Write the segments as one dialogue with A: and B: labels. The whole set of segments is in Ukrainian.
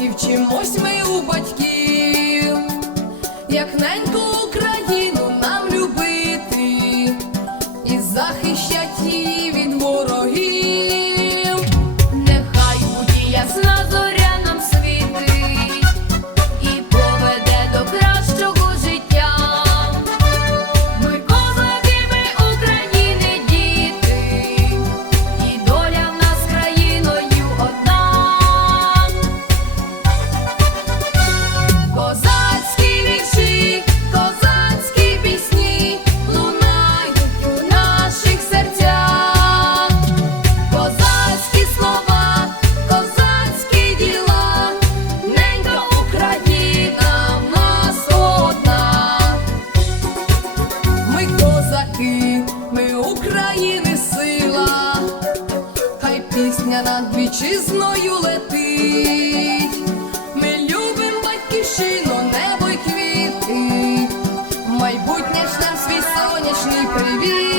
A: і вчимось ми у батьків, як неньку Україну нам любити і захищать її. пісня над вітчизною летить, ми любим батьківщину, небо й квіти, майбутнє ж нам свій сонячний привіт.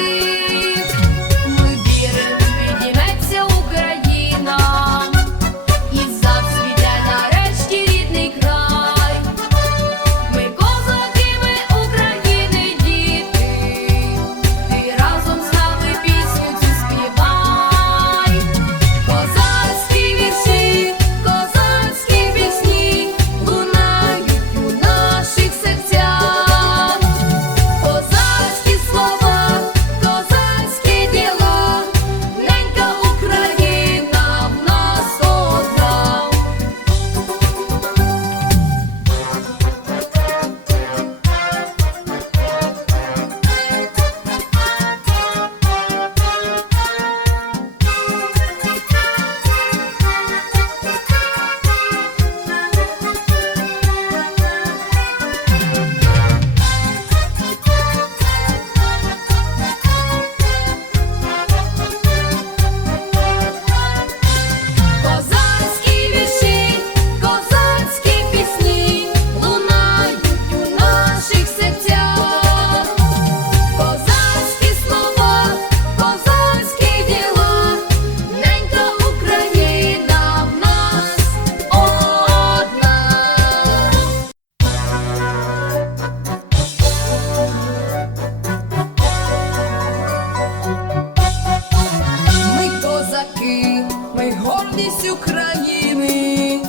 A: єдність України,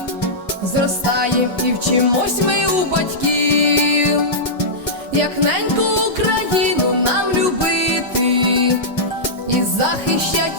A: зростаєм і вчимось ми у батьків, як неньку Україну нам любити і захищать.